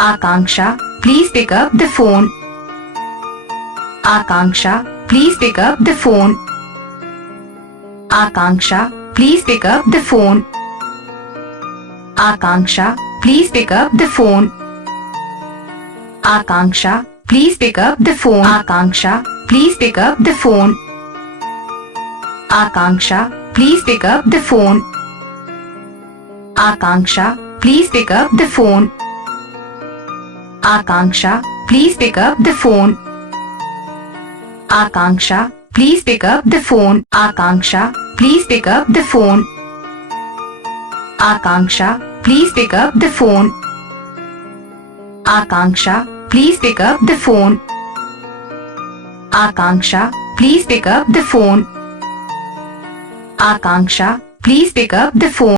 Akansha, please pick up the phone. Akansha, please pick up the phone. Akansha, please pick up the phone. Akansha, please pick up the phone. Akansha, please pick up the phone. Akansha, please pick up the phone. Akansha, please pick up the phone. Akansha, please pick up the phone. Akansha, please pick up the phone. Akansha, please pick up the phone. Akansha, please pick up the phone. Akansha, please pick up the phone. Akansha, please pick up the phone. Akansha, please pick up the phone. Akansha, please pick up the phone.